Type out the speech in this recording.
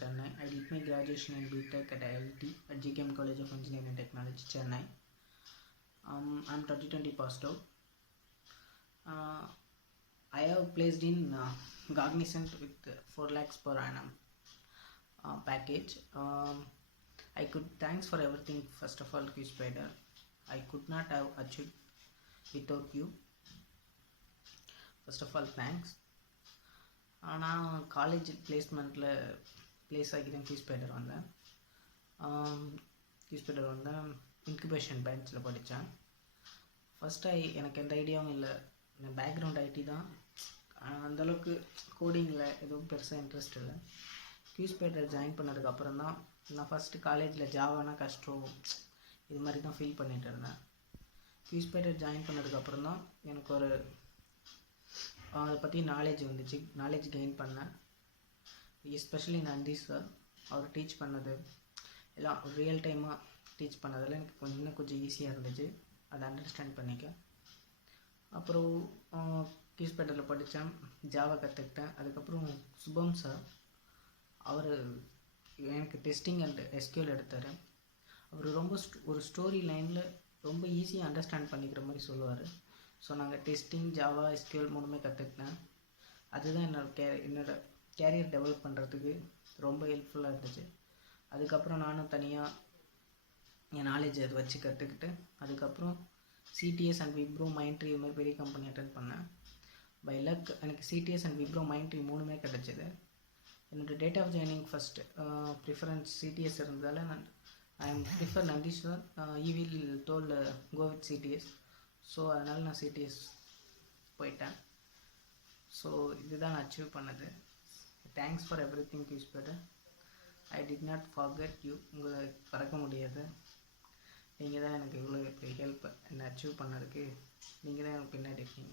Chennai. I did my graduation in BTech at IIT at GKM College of Engineering and Technology, Chennai. I'm 2020 passed out. I have placed in Cognizant with 4 lakhs per annum package. I could thanks for everything. First of all, QSpider. I could not have achieved without you. First of all, thanks. நான் college பிளேஸ்மெண்ட்டில் place ஆகிக்கிறேன். QSpider வந்தேன். QSpider வந்தேன். Incubation பேட்சில் படித்தேன். First எனக்கு எந்த ஐடியாவும் இல்லை. என் background ID தான். அந்தளவுக்கு கோடிங்கில் எதுவும் பெருசாக இன்ட்ரெஸ்ட் இல்லை. QSpider ஜாயின் பண்ணதுக்கப்புறம் தான் நான் ஃபஸ்ட்டு காலேஜில் ஜாவானா கஷ்டம் இது மாதிரி தான் ஃபீல் பண்ணிகிட்டு இருந்தேன். QSpider ஜாயின் பண்ணதுக்கப்புறம் தான் எனக்கு ஒரு அதை பற்றி நாலேஜ் வந்துச்சு. நாலேஜ் கெயின் பண்ணேன். எஸ்பெஷலி நந்தி சார் அவர் டீச் பண்ணது எல்லாம் ரியல் டைமாக டீச் பண்ணதெல்லாம் எனக்கு இன்னும் கொஞ்சம் ஈஸியாக இருந்துச்சு. அதை அண்டர்ஸ்டாண்ட் பண்ணிக்க. அப்புறம் QSpiderல் படித்தேன். ஜாவா கற்றுக்கிட்டேன். அதுக்கப்புறம் சுபம் சார் அவர் எனக்கு டெஸ்டிங் அண்ட் SQL எடுத்தார். அவர் ரொம்ப ஒரு ஸ்டோரி லைனில் ரொம்ப ஈஸியாக அண்டர்ஸ்டாண்ட் பண்ணிக்கிற மாதிரி சொல்லுவார். ஸோ நாங்கள் டெஸ்டிங் ஜாவா SQL மூணுமே கற்றுக்கிட்டேன். அதுதான் என்னோட கேரியர் டெவலப் பண்ணுறதுக்கு ரொம்ப ஹெல்ப்ஃபுல்லாக இருந்துச்சு. அதுக்கப்புறம் நானும் தனியாக என் நாலேஜ் அதை வச்சு கற்றுக்கிட்டு அதுக்கப்புறம் CTS அண்ட் விப்ரோ மைண்ட்ரி இது மாதிரி பெரிய கம்பெனி அட்டென்ட் பண்ணேன். பை லக் எனக்கு CTS அண்ட் விப்ரோ மைண்ட்ரி மூணுமே கிடச்சிது. என்னோடய date of joining first preference CTS இருந்ததால் நான் I am prefer Nandi sir. He will told go with CTS. So அதனால் நான் CTS போயிட்டேன். ஸோ இதுதான் நான் அச்சீவ் பண்ணது. Thanks for everything QSpider. I did not forget you. உங்களை பறக்க முடியாது. நீங்கள் தான் எனக்கு இவ்வளோ ஹெல்ப் என்னை அச்சீவ் பண்ணதுக்கு நீங்கள் தான் எனக்கு பின்னாடி இருக்கீங்க.